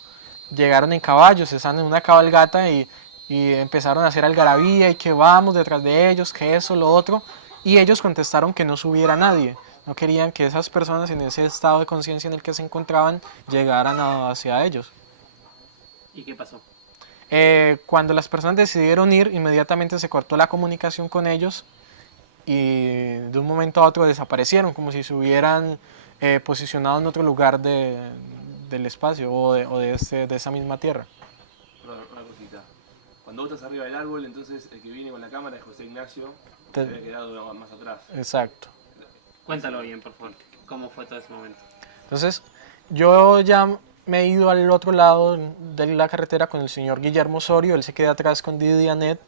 llegaron en caballos, estaban en una cabalgata y empezaron a hacer algarabía y que vamos detrás de ellos, que eso, lo otro, y ellos contestaron que no subiera nadie. No querían que esas personas en ese estado de conciencia en el que se encontraban llegaran hacia ellos. ¿Y qué pasó? Cuando las personas decidieron ir, inmediatamente se cortó la comunicación con ellos y de un momento a otro desaparecieron, como si se hubieran posicionado en otro lugar del espacio o de esa misma tierra. una cosita. Cuando vos estás arriba del árbol, entonces el que viene con la cámara es José Ignacio, que había quedado más atrás. Exacto. Cuéntalo bien, por favor. ¿Cómo fue todo ese momento? Entonces, yo ya me he ido al otro lado de la carretera con el señor Guillermo Osorio, él se queda atrás con Didi Anet.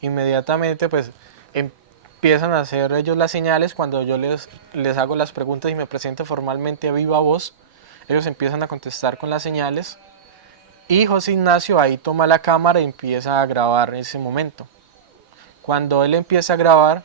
Inmediatamente, pues, empiezan a hacer ellos las señales cuando yo les hago las preguntas y me presento formalmente a viva voz. Ellos empiezan a contestar con las señales y José Ignacio ahí toma la cámara y empieza a grabar en ese momento. Cuando él empieza a grabar,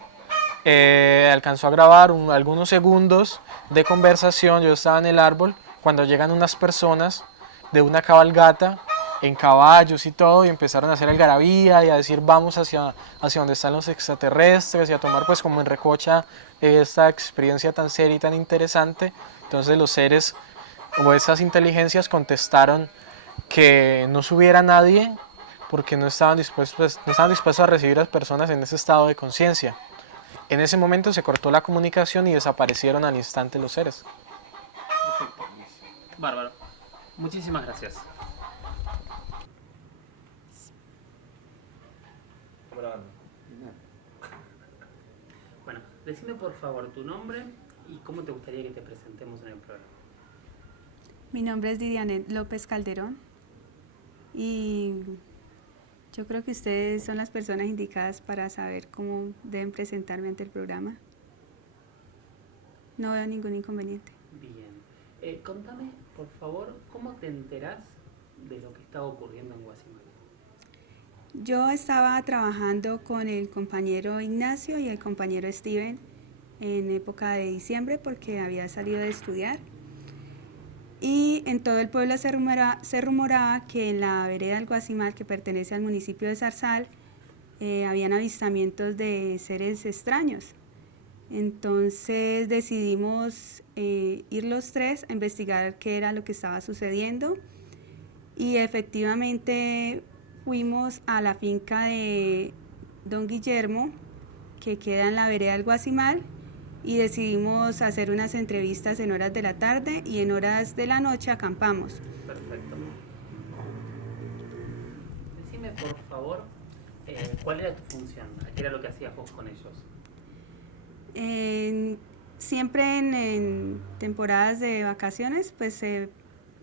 alcanzó a grabar algunos segundos de conversación. Yo estaba en el árbol cuando llegan unas personas de una cabalgata en caballos y todo, y empezaron a hacer algarabía y a decir vamos hacia donde están los extraterrestres y a tomar pues como en recocha esta experiencia tan seria y tan interesante. Entonces los seres o esas inteligencias contestaron que no subiera nadie porque no estaban dispuestos a recibir a las personas en ese estado de conciencia. En ese momento se cortó la comunicación y desaparecieron al instante los seres. Perfecto. Bárbaro. Muchísimas gracias. Bueno, decime por favor tu nombre y cómo te gustaría que te presentemos en el programa. Mi nombre es Didianet López Calderón y yo creo que ustedes son las personas indicadas para saber cómo deben presentarme ante el programa. No veo ningún inconveniente. Bien. Contame, por favor, ¿cómo te enterás de lo que estaba ocurriendo en Guasimal? Yo estaba trabajando con el compañero Ignacio y el compañero Steven en época de diciembre porque había salido de estudiar. Y en todo el pueblo se rumoraba que en la vereda del Guasimal, que pertenece al municipio de Zarzal, habían avistamientos de seres extraños. Entonces decidimos ir los tres a investigar qué era lo que estaba sucediendo y efectivamente fuimos a la finca de don Guillermo, que queda en la vereda del Guasimal, y decidimos hacer unas entrevistas en horas de la tarde y en horas de la noche acampamos. Perfecto. Decime, por favor, ¿cuál era tu función? ¿Qué era lo que hacías vos con ellos? Siempre en temporadas de vacaciones, pues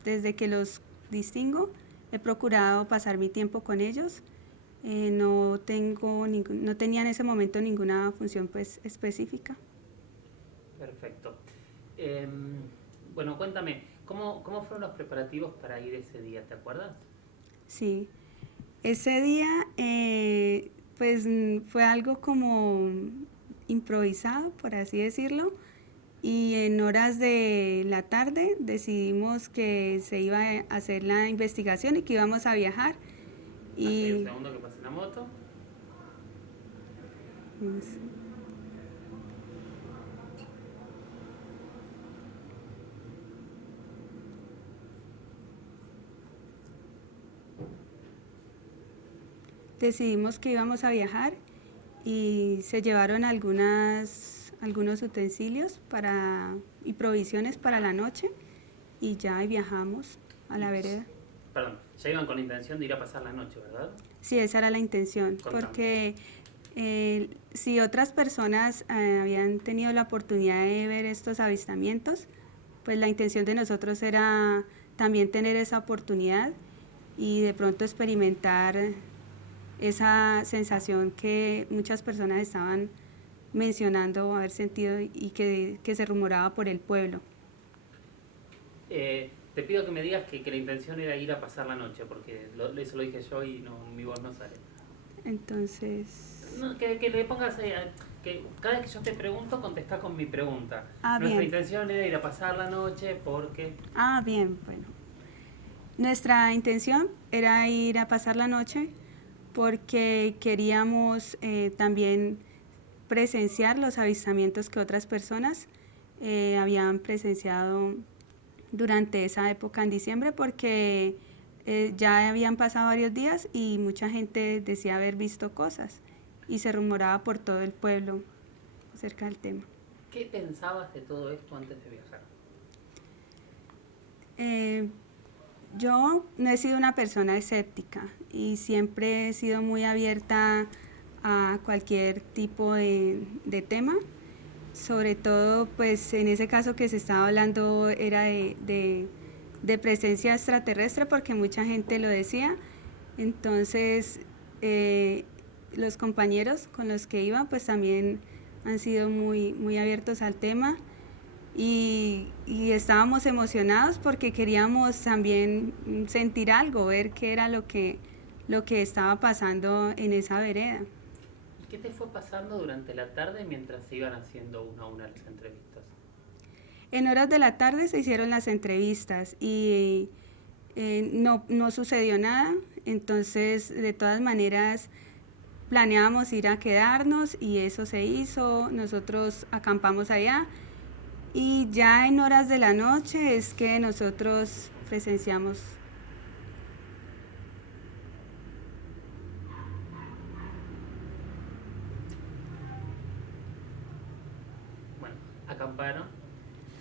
desde que los distingo, he procurado pasar mi tiempo con ellos. No tenía en ese momento ninguna función pues específica. Perfecto. Bueno, cuéntame, ¿cómo fueron los preparativos para ir ese día? ¿Te acuerdas? Sí, ese día pues fue algo como improvisado, por así decirlo, y en horas de la tarde decidimos que se iba a hacer la investigación y que íbamos a viajar. Y un segundo que pase la moto. Decidimos que íbamos a viajar y se llevaron algunos utensilios y provisiones para la noche y ya viajamos a la vereda. Perdón, ya iban con la intención de ir a pasar la noche, ¿verdad? Sí, esa era la intención, Contame. porque si otras personas habían tenido la oportunidad de ver estos avistamientos, pues la intención de nosotros era también tener esa oportunidad y de pronto experimentar esa sensación que muchas personas estaban mencionando haber sentido y que se rumoraba por el pueblo. Te pido que me digas que la intención era ir a pasar la noche, porque eso lo dije yo y mi voz no sale. Entonces... No, que le pongas, que cada vez que yo te pregunto, contestá con mi pregunta. Nuestra bien. intención era ir a pasar la noche porque... Bien, bueno. Nuestra intención era ir a pasar la noche porque queríamos también presenciar los avistamientos que otras personas habían presenciado durante esa época en diciembre, porque ya habían pasado varios días y mucha gente decía haber visto cosas y se rumoraba por todo el pueblo acerca del tema. ¿Qué pensabas de todo esto antes de viajar? Yo no he sido una persona escéptica y siempre he sido muy abierta a cualquier tipo de tema. Sobre todo, pues en ese caso que se estaba hablando era de presencia extraterrestre, porque mucha gente lo decía. Entonces, los compañeros con los que iba, pues también han sido muy abiertos al tema. Y estábamos emocionados porque queríamos también sentir algo, ver qué era lo que estaba pasando en esa vereda. ¿Y qué te fue pasando durante la tarde mientras se iban haciendo una a una las entrevistas? En horas de la tarde se hicieron las entrevistas y no sucedió nada, entonces de todas maneras planeábamos ir a quedarnos y eso se hizo, nosotros acampamos allá. Y ya en horas de la noche es que nosotros presenciamos. Bueno, acamparon.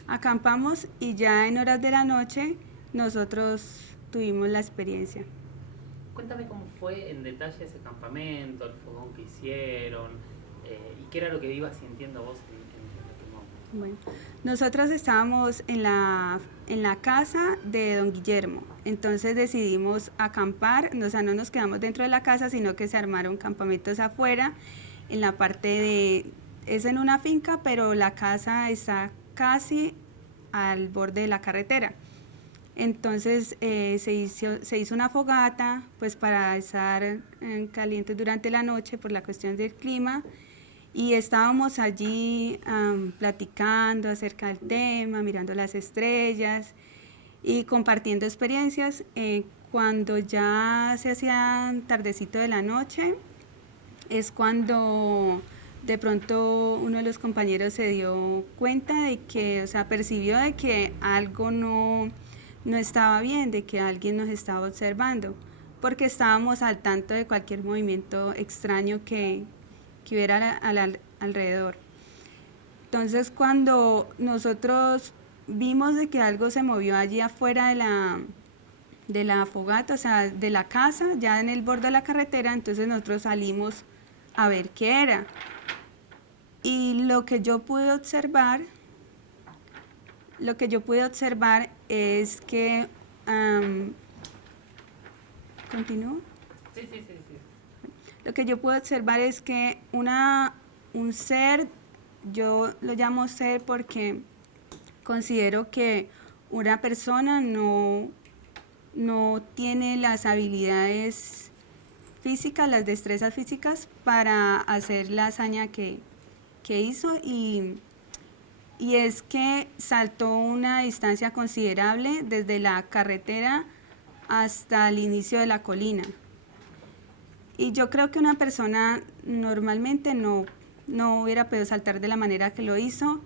Acampamos y ya en horas de la noche nosotros tuvimos la experiencia. Cuéntame cómo fue en detalle ese campamento, el fogón que hicieron y qué era lo que ibas sintiendo vos en aquel momento. Bueno, nosotros estábamos en la casa de don Guillermo, entonces decidimos acampar, o sea, no nos quedamos dentro de la casa, sino que se armaron campamentos afuera, en la parte es en una finca, pero la casa está casi al borde de la carretera. Entonces se hizo una fogata pues para estar calientes durante la noche por la cuestión del clima, y estábamos allí platicando acerca del tema, mirando las estrellas y compartiendo experiencias. Cuando ya se hacía tardecito de la noche es cuando de pronto uno de los compañeros se dio cuenta de que, o sea, percibió de que algo no estaba bien, de que alguien nos estaba observando, porque estábamos al tanto de cualquier movimiento extraño que hubiera alrededor. Entonces, cuando nosotros vimos de que algo se movió allí afuera de la fogata, o sea, de la casa, ya en el borde de la carretera, entonces nosotros salimos a ver qué era. Y lo que yo pude observar es que ¿continúo? Sí. Lo que yo puedo observar es que un ser, yo lo llamo ser porque considero que una persona no tiene las habilidades físicas, las destrezas físicas para hacer la hazaña que hizo, y es que saltó una distancia considerable desde la carretera hasta el inicio de la colina. Y yo creo que una persona normalmente no hubiera podido saltar de la manera que lo hizo,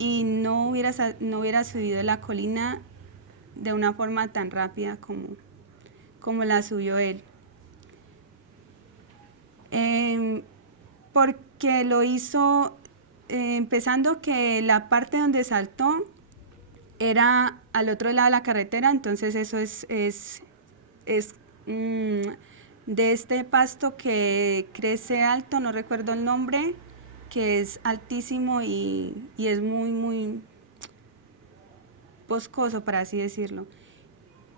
y no hubiera subido la colina de una forma tan rápida como la subió él. Porque lo hizo empezando que la parte donde saltó era al otro lado de la carretera, entonces eso es de este pasto que crece alto, no recuerdo el nombre, que es altísimo y es muy boscoso, por así decirlo.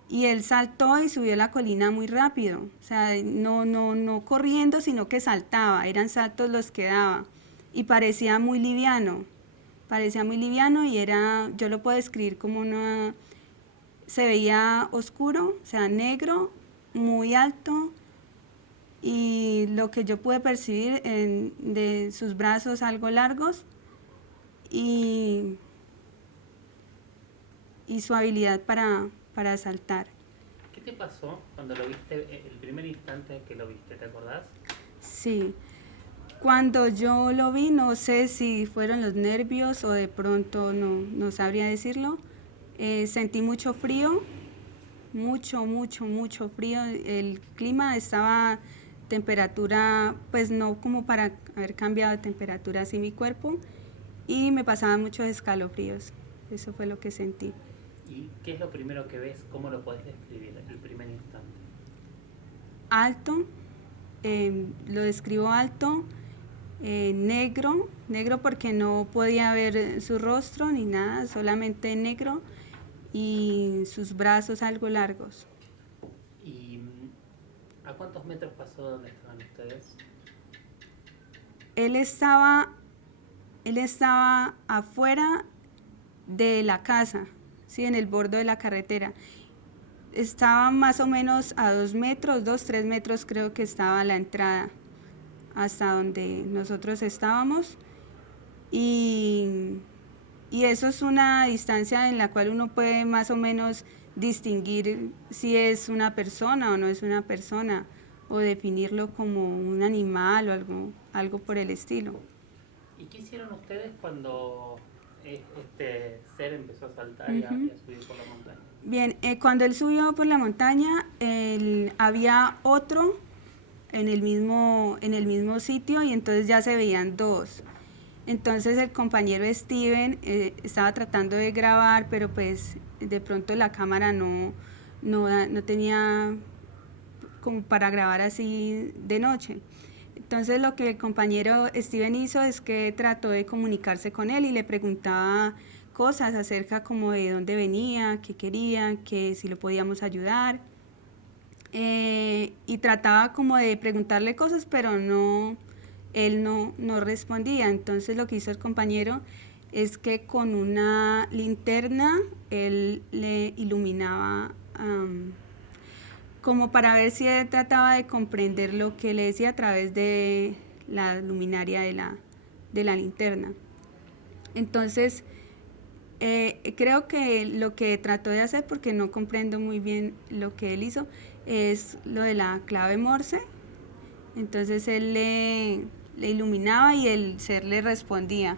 Y él saltó y subió la colina muy rápido, o sea, no corriendo, sino que saltaba, eran saltos los que daba, y parecía muy liviano, y era, yo lo puedo describir como se veía oscuro, o sea, negro, muy alto, y lo que yo pude percibir de sus brazos algo largos, y su habilidad para saltar. ¿Qué te pasó cuando lo viste, el primer instante que lo viste, te acordás? Sí, cuando yo lo vi, no sé si fueron los nervios o de pronto no sabría decirlo, sentí mucho frío, mucho frío, el clima estaba temperatura, pues no como para haber cambiado de temperatura así mi cuerpo, y me pasaban muchos escalofríos, eso fue lo que sentí. ¿Y qué es lo primero que ves? ¿Cómo lo podés describir el primer instante? Alto, lo describo alto, negro porque no podía ver su rostro ni nada, solamente negro, y sus brazos algo largos. ¿Y a cuántos metros pasó de donde estaban ustedes? Él estaba afuera de la casa, ¿sí? En el borde de la carretera. Estaba más o menos a 2 metros, 3 metros creo que estaba la entrada hasta donde nosotros estábamos, y eso es una distancia en la cual uno puede más o menos distinguir si es una persona o no es una persona, o definirlo como un animal o algo por el estilo. ¿Y qué hicieron ustedes cuando este ser empezó a saltar y a subir por la montaña? Bien, cuando él subió por la montaña, había otro en el mismo sitio, y entonces ya se veían dos. Entonces el compañero Steven estaba tratando de grabar, pero pues de pronto la cámara no tenía como para grabar así de noche. Entonces lo que el compañero Steven hizo es que trató de comunicarse con él y le preguntaba cosas acerca como de dónde venía, qué quería, que si lo podíamos ayudar, y trataba como de preguntarle cosas, pero él no respondía. Entonces lo que hizo el compañero es que con una linterna él le iluminaba como para ver si él trataba de comprender lo que le decía a través de la luminaria de la linterna. Entonces, creo que lo que trató de hacer, porque no comprendo muy bien lo que él hizo, es lo de la clave Morse. Entonces él le iluminaba y el ser le respondía.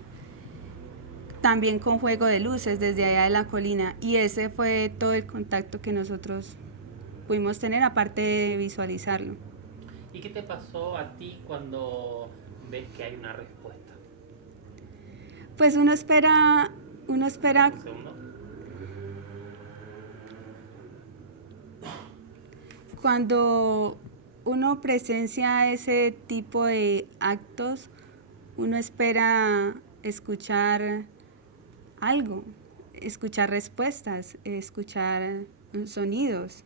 También con juego de luces desde allá de la colina. Y ese fue todo el contacto que nosotros pudimos tener, aparte de visualizarlo. ¿Y qué te pasó a ti cuando ves que hay una respuesta? Pues uno espera Un segundo. cuando uno presencia ese tipo de actos, uno espera escuchar algo, escuchar respuestas, escuchar sonidos,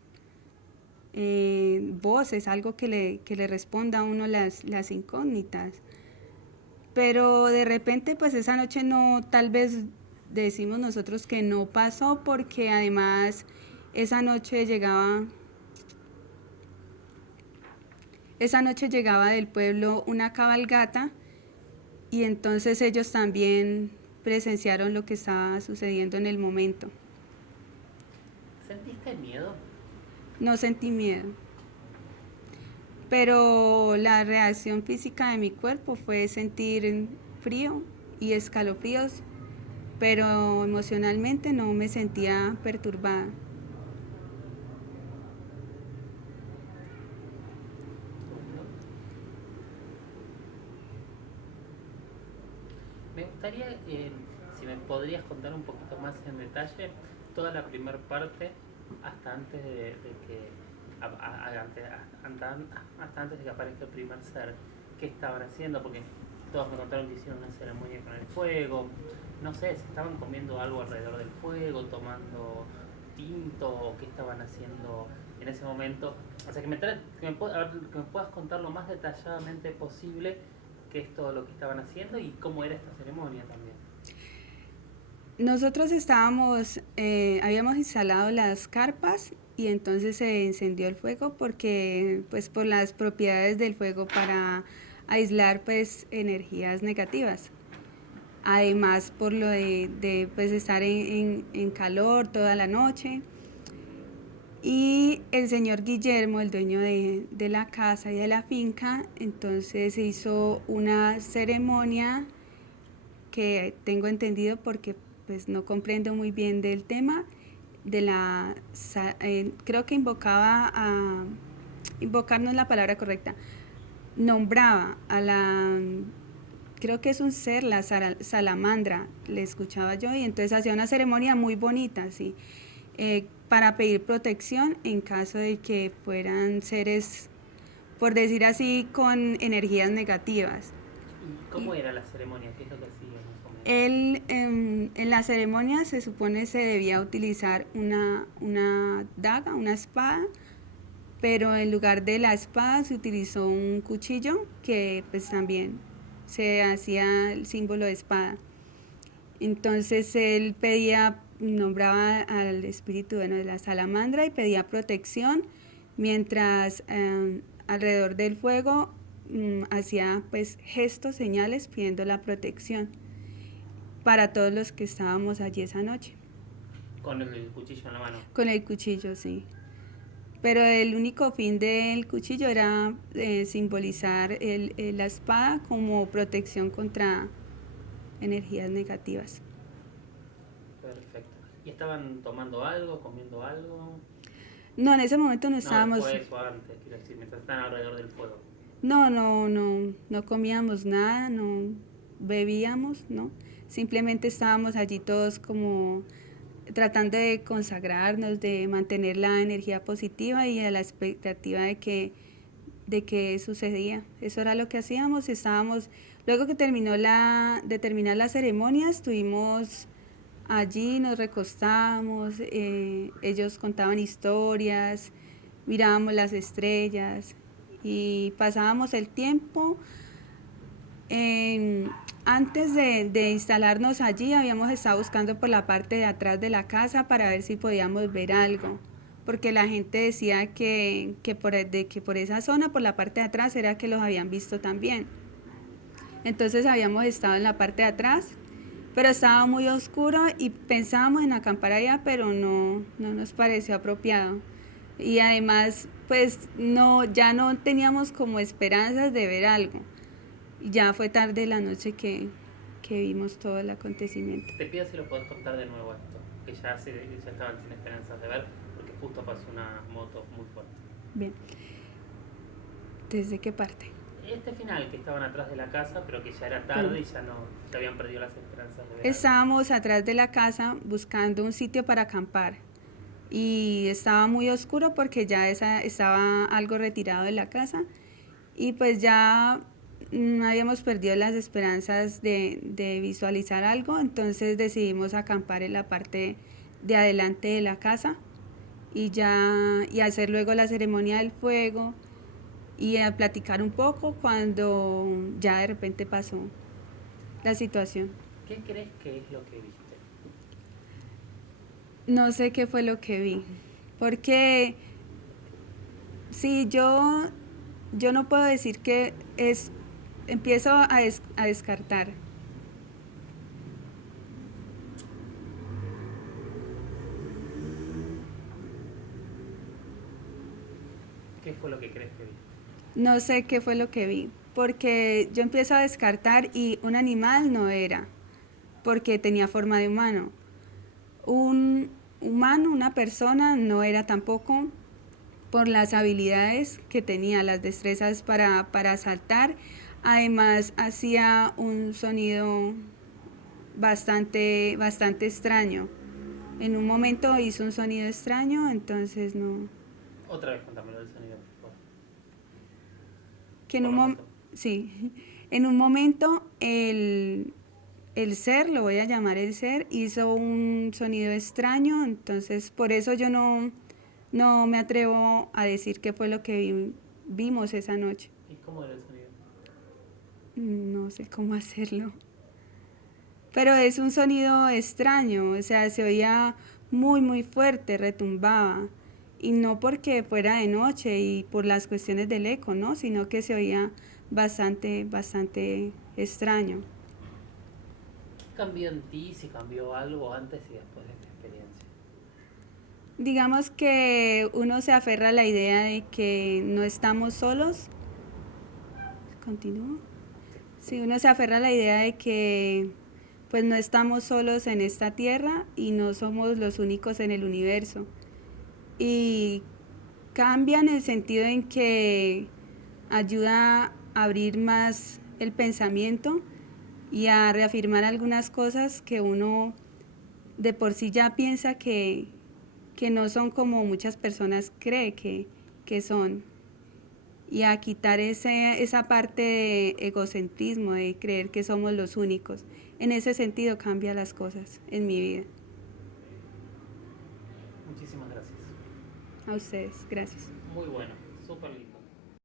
voces, algo que le responda a uno las incógnitas. Pero de repente, pues esa noche no, tal vez decimos nosotros que no pasó, porque además esa noche llegaba del pueblo una cabalgata y entonces ellos también presenciaron lo que estaba sucediendo en el momento. ¿Sentiste miedo? No sentí miedo, pero la reacción física de mi cuerpo fue sentir frío y escalofríos, pero emocionalmente no me sentía perturbada. Me gustaría, si me podrías contar un poquito más en detalle, toda la primera parte, hasta antes de que hasta antes de que aparezca el primer ser, qué estaban haciendo, porque todos me contaron que hicieron una ceremonia con el fuego, no sé, si estaban comiendo algo alrededor del fuego, tomando tinto, o qué estaban haciendo en ese momento. O sea, que me puedas contar lo más detalladamente posible qué es todo lo que estaban haciendo y cómo era esta ceremonia también. Nosotros habíamos instalado las carpas y entonces se encendió el fuego porque, pues, por las propiedades del fuego para aislar, pues, energías negativas. Además, por lo de pues, estar en calor toda la noche. Y el señor Guillermo, el dueño de la casa y de la finca, entonces se hizo una ceremonia que tengo entendido porque pues no comprendo muy bien del tema, creo que invocar no es la palabra correcta, nombraba creo que es un ser, la salamandra, le escuchaba yo, y entonces hacía una ceremonia muy bonita, ¿sí? Para pedir protección en caso de que fueran seres, por decir así, con energías negativas. ¿Y cómo era la ceremonia? ¿Qué es lo que hacía más o menos? Él, en la ceremonia se supone se debía utilizar una daga, una espada, pero en lugar de la espada se utilizó un cuchillo que pues también se hacía el símbolo de espada. Entonces él nombraba al espíritu de la salamandra y pedía protección, mientras alrededor del fuego hacía pues gestos, señales pidiendo la protección para todos los que estábamos allí esa noche. Con el cuchillo en la mano. Con el cuchillo, sí. Pero el único fin del cuchillo era simbolizar la espada como protección contra energías negativas. Perfecto. ¿Y estaban tomando algo, comiendo algo? No, en ese momento no estábamos... No, después o antes, quiero decir, mientras están alrededor del fuego. No comíamos nada, no bebíamos, ¿no? Simplemente estábamos allí todos como tratando de consagrarnos, de mantener la energía positiva y a la expectativa de que sucedía. Eso era lo que hacíamos. Luego que terminar la ceremonia, estuvimos allí, nos recostamos, ellos contaban historias, mirábamos las estrellas y pasábamos el tiempo Antes de instalarnos allí, habíamos estado buscando por la parte de atrás de la casa para ver si podíamos ver algo, porque la gente decía que por esa zona, por la parte de atrás, era que los habían visto también. Entonces habíamos estado en la parte de atrás, pero estaba muy oscuro y pensábamos en acampar allá, pero no nos pareció apropiado. Y además, pues ya no teníamos como esperanzas de ver algo. Y ya fue tarde la noche que vimos todo el acontecimiento. Te pido si lo podés contar de nuevo esto, que ya estaban sin esperanzas de ver, porque justo pasó una moto muy fuerte. Bien. ¿Desde qué parte? Este final, que estaban atrás de la casa, pero que ya era tarde y ya habían perdido las esperanzas de ver. Estábamos atrás de la casa buscando un sitio para acampar y estaba muy oscuro porque ya estaba algo retirado de la casa y pues ya habíamos perdido las esperanzas de visualizar algo, entonces decidimos acampar en la parte de adelante de la casa y hacer luego la ceremonia del fuego y a platicar un poco cuando ya de repente pasó la situación. ¿Qué crees que es lo que viste? No sé qué fue lo que vi, porque sí, yo no puedo decir que empiezo a descartar. ¿Qué fue lo que crees que viste? No sé qué fue lo que vi, porque yo empiezo a descartar y un animal no era, porque tenía forma de humano. Un humano, una persona, no era tampoco, por las habilidades que tenía, las destrezas para saltar. Además, hacía un sonido bastante extraño. En un momento hizo un sonido extraño, entonces no. Otra vez contámelo del sonido, por favor. Que sí, en un momento el ser, lo voy a llamar el ser, hizo un sonido extraño, entonces por eso yo no me atrevo a decir qué fue lo que vimos esa noche. ¿Y cómo era el sonido? No sé cómo hacerlo. Pero es un sonido extraño, o sea, se oía muy fuerte, retumbaba. Y no porque fuera de noche y por las cuestiones del eco, ¿no? Sino que se oía bastante extraño. ¿Qué cambió en ti, si cambió algo antes y después de esta experiencia? Digamos que uno se aferra a la idea de que no estamos solos. ¿Continúo? Sí, uno se aferra a la idea de que pues no estamos solos en esta tierra y no somos los únicos en el universo. Y cambia en el sentido en que ayuda a abrir más el pensamiento y a reafirmar algunas cosas que uno de por sí ya piensa que no son como muchas personas creen que son, y a quitar esa parte de egocentrismo, de creer que somos los únicos. En ese sentido cambia las cosas en mi vida. Muchísimas gracias. A ustedes, gracias. Muy bueno, súper lindo.